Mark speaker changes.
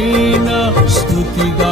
Speaker 1: ఘనమైన స్థుతిగా